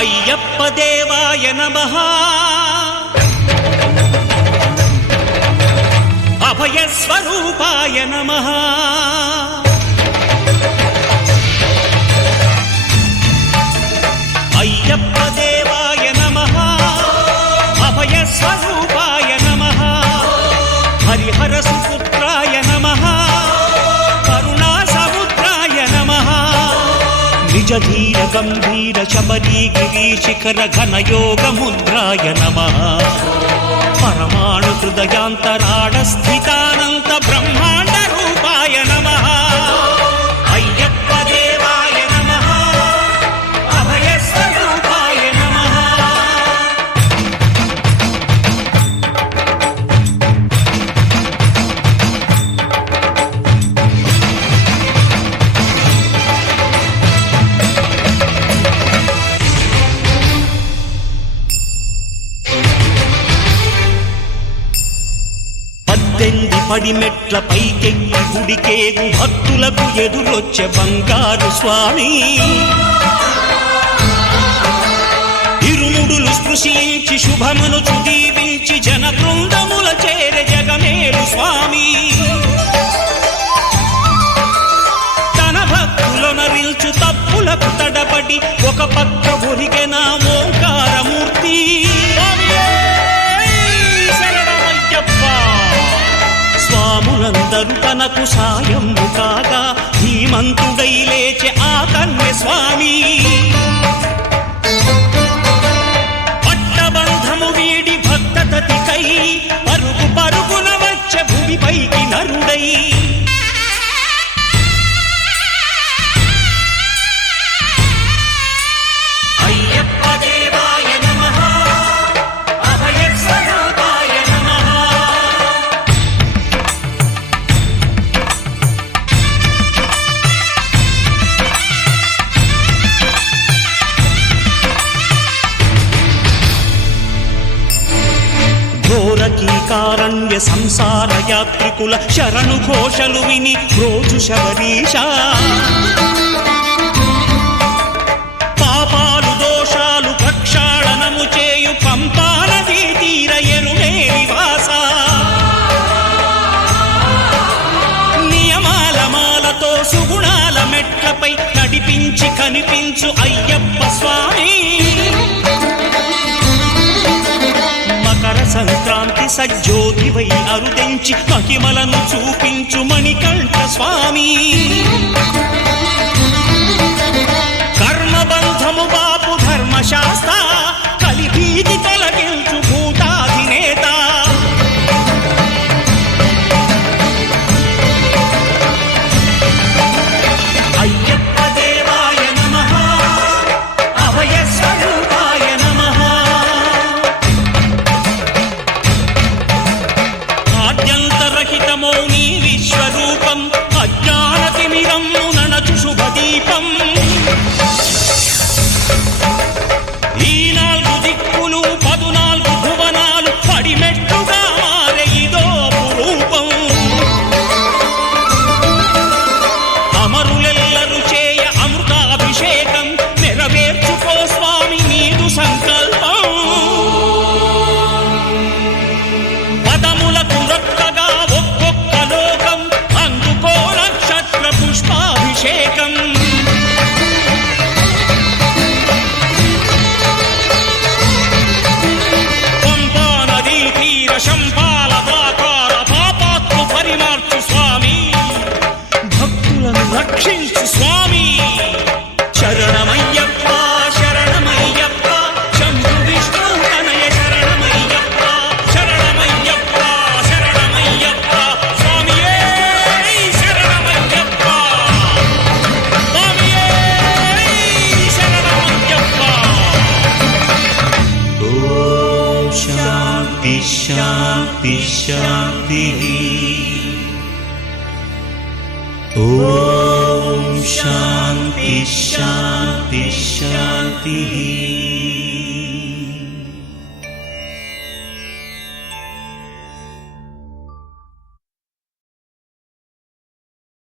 అయ్యప్ప దేవాయ నమః అభయ స్వరూపాయ నమః అయ్యప్ప దేవాయ నమః అభయ స్వరూపాయ నమః హరిహర సుపుత్రాయ నమః కరుణా సముద్రాయ నమః నిజ ధీర గంభీర శబరీ గిరీశిఖర ఘనయోగ ముద్రాయ నమః పరమాణు హృదయాంతరాళ స్థితానంత బ్రహ్మాండ రూపాయ నమః అయ్యప్ప దేవాయ నమః అభయ స్వరూపాయ నమః పడిమెట్ల పైకెక్కి గుడికేగు భక్తులకు ఎదురొచ్చే బంగారు స్వామి ఇరుముడులు స్పృశించి శుభమును దీవించి జన బృందముల చేరే జగమేలు స్వామి తన భక్తులనరిల్చు తప్పులకు తడబడి ఒక పక్క ఒరిగెన ఓంకారమూర్తి స్వాములందరూ తనకు సాయము కాగా ధీమంతుడై లేచే ఆ కన్య స్వామి పట్టబంధము వీడి భక్తతతికై పరుగు పరుగున వచ్చే భూమిపైకి నరుడై అయ్యప్ప దేవాయ నమః అభయ స్వరూపాయ నమః ఘోరకీకారణ్య సంసార యాత్రికుల శరణు ఘోషలు విని రోజు శబరీష పాపాలు దోషాలు ప్రక్షాళనము చేయు పంపానదీ తీర ఎరుమే నివాస నియమాల మాలతో సుగుణాల మెట్లపై నడిపించి కనిపించు అయ్యప్ప స్వామి సంక్రాంతి సజ్జోతివై అరుదించి మహిమలను చూపించు మణికంఠ స్వామి కర్మబంధము బాపు ధర్మశాస్త్ర కలిభీతి తొలగించు భూతాధినేత అయ్యప్ప దేవాయ నమః అభయ స్వరూపాయ నమః ఆద్యంతరహితమో నీ విశ్వరూపం అజ్ఞానతిమిరం ననచు శుభదీపం ఈ 4 దిక్కులు 14 భువనాలు పడిమెట్టుగా మారే ఇదో రూపం అమరులెల్లరు చేయ అమృతాభిషేకం నెరవేర్చుకో స్వామి నీదు సంకల్పం పదములకు రొక్కగా ఒక్కొక్క లోకం అందుకో నక్షత్ర పుష్పాభిషేకం పంపా నదీ తీర శంపాల దాకార పాపాత్ము పరిమార్చు స్వామి భక్తులను రక్షించు స్వామి శరణమయ్యప్ప శరణమయ్యప్ప శంభు విష్ణు తనయ శరణమయ్యప్ప శరణమయ్యప్ప శరణమయ్యప్ప స్వామియే శరణమయ్యప్ప స్వామియే శరణమయ్యప్ప ఓం శాంతి శాంతి శాంతి ఓం శాంతి శాంతి శాంతి